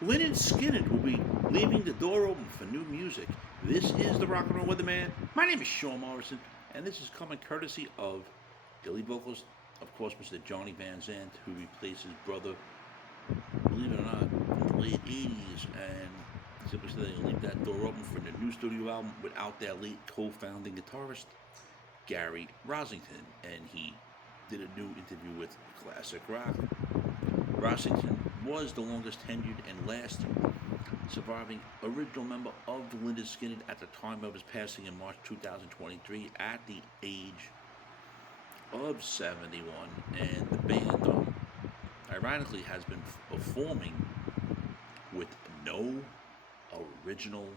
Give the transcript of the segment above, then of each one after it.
Lynyrd Skynyrd will be leaving the door open for new music. This is the Rock and Roll Weatherman. My name is Sean Morrison, and this is coming courtesy of the lead vocalist, of course, Mr. Johnny Van Zant, who replaced his brother, believe it or not, in the late 80s, and simply said they'll leave that door open for the new studio album without their late co-founding guitarist, Gary Rossington, and he did a new interview with Classic Rock. Rossington was the longest tenured and last surviving original member of Lynyrd Skynyrd at the time of his passing in March 2023 at the age of 71. And the band, ironically, has been performing with no original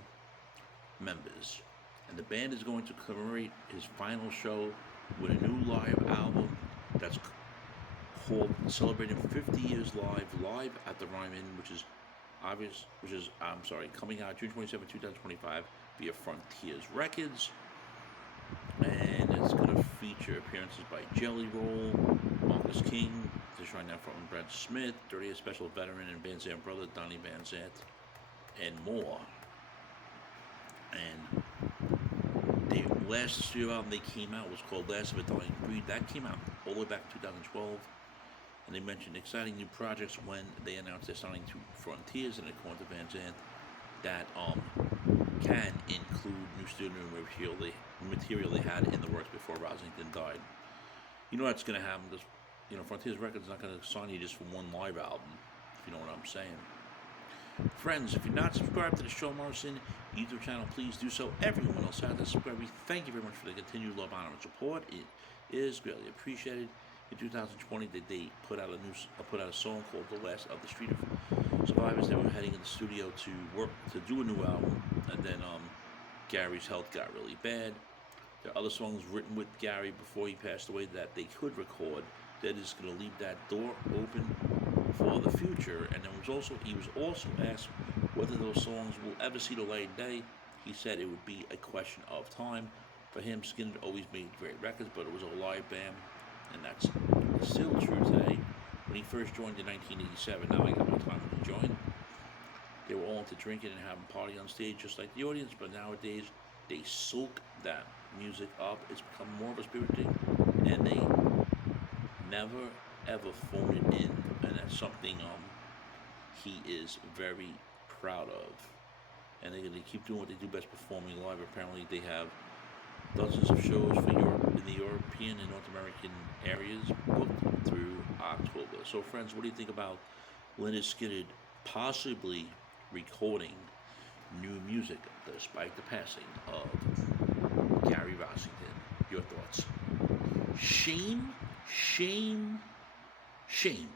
members. And the band is going to commemorate his final show with a new live album that's called celebrating 50 years live at the Ryman, which is coming out June 27, 2025 via Frontiers Records. And it's going to feature appearances by Jelly Roll, Marcus King, the Shrine Now from Brad Smith, 30th Special Veteran and Van Zant brother Donnie Van Zant, and more. And the last studio album they came out was called Last of a Dying Breed. That came out all the way back in 2012. And they mentioned exciting new projects when they announced they're signing to Frontiers, and according to Van Zant, that can include new studio material they had in the works before Rossington died. You know that's going to happen because, Frontiers Records is not going to sign you just for one live album, if you know what I'm saying. Friends, if you're not subscribed to the Sean Morrison YouTube channel, please do so. Everyone else out there subscribe. We thank you very much for the continued love, honor, and support. It is greatly appreciated. In 2020, they put out a song called "The Last of the Street of Survivors." They were heading in the studio to do a new album, and then Gary's health got really bad. There are other songs written with Gary before he passed away that they could record. They're just going to leave that door open for the future. And he was also asked whether those songs will ever see the light of day. He said it would be a question of time. For him, Skynyrd always made great records, but it was a live band. And that's still true today. When he first joined in 1987, now I got my time when he joined, they were all into drinking and having a party on stage just like the audience, but nowadays they soak that music up. It's become more of a spirit thing, and they never ever phone it in, and that's something he is very proud of. And they're going to keep doing what they do best, performing live. Apparently they have dozens of shows for in the European and North American areas booked through October. So, friends, what do you think about Lynyrd Skynyrd possibly recording new music despite the passing of Gary Rossington? Your thoughts? Shame, shame, shame.